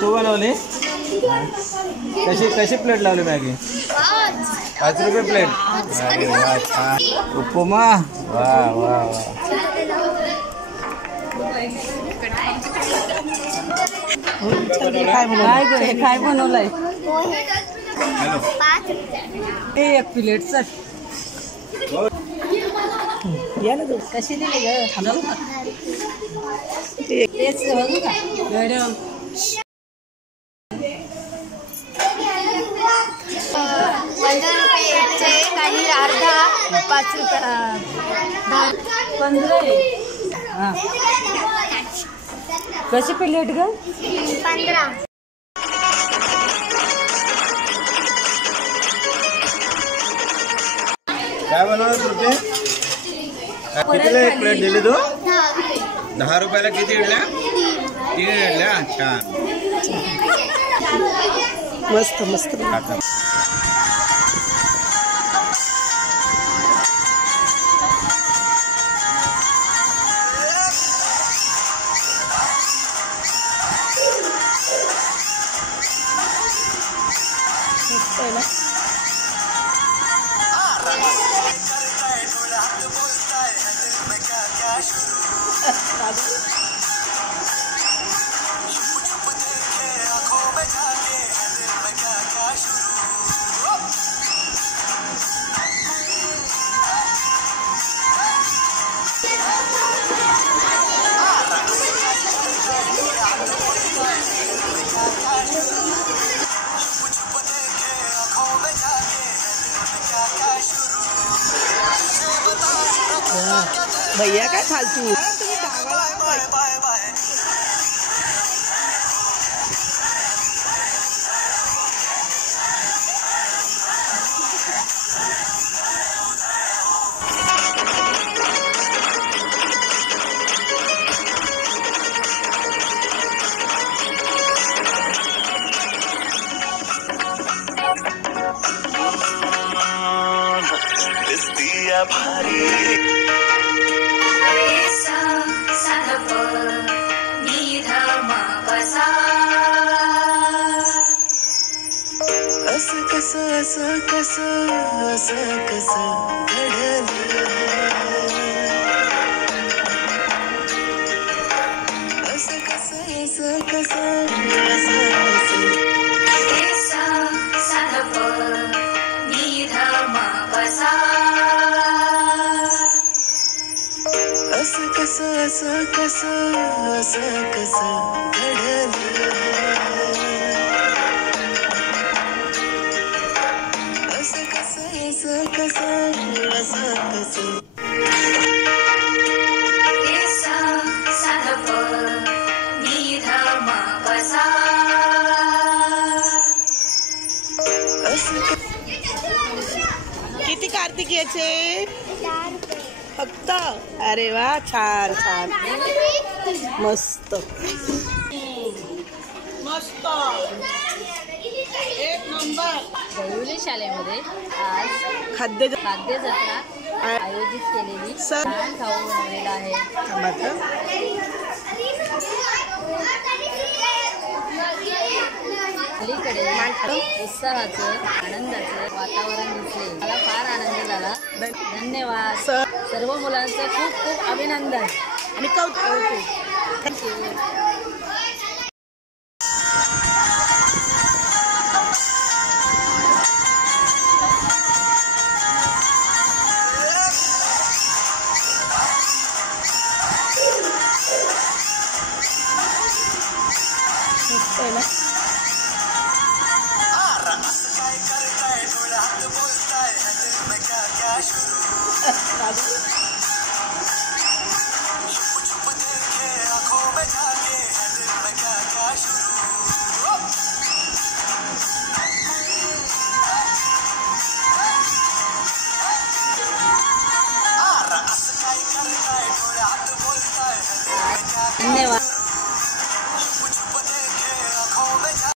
तू बनवली? कशी कशी प्लेट लावली मॅगी? 5 रुपये प्लेट. अरे वा छान. उपमा. वा वा वा. काय बनवलंय? एक प्लेट सर. या ना तू कशी दिली ग? तेच बघू का मॅडम? 15 रुपयाचे काही अर्धा 5 रुपये 15. कशी प्लेट ग? 15. काय बनवलं तुझे? कितीला एक प्लेट दिली तू? 10 रुपयाला किती इडल्या? 3 इडल्या. छान. मस्त मस्त. भैया काय फालतू? असं कसं घडलं असं कसं किती कार्तिकीचे फक्त? अरे वा छान छान मस्त मस्त एक नंबर. गवळी शाळेमध्ये आज खाद्य जत्रा आयोजित केलेली छान खाऊ बनवलेला आहे. अलीकडे उत्साहाचं आनंदाचं वातावरण दिसले. मला फार आनंद झाला. धन्यवाद. सर्व मुलांचं खूप खूप अभिनंदन आणि कौतुक. थँक्यू. धन्यवाद.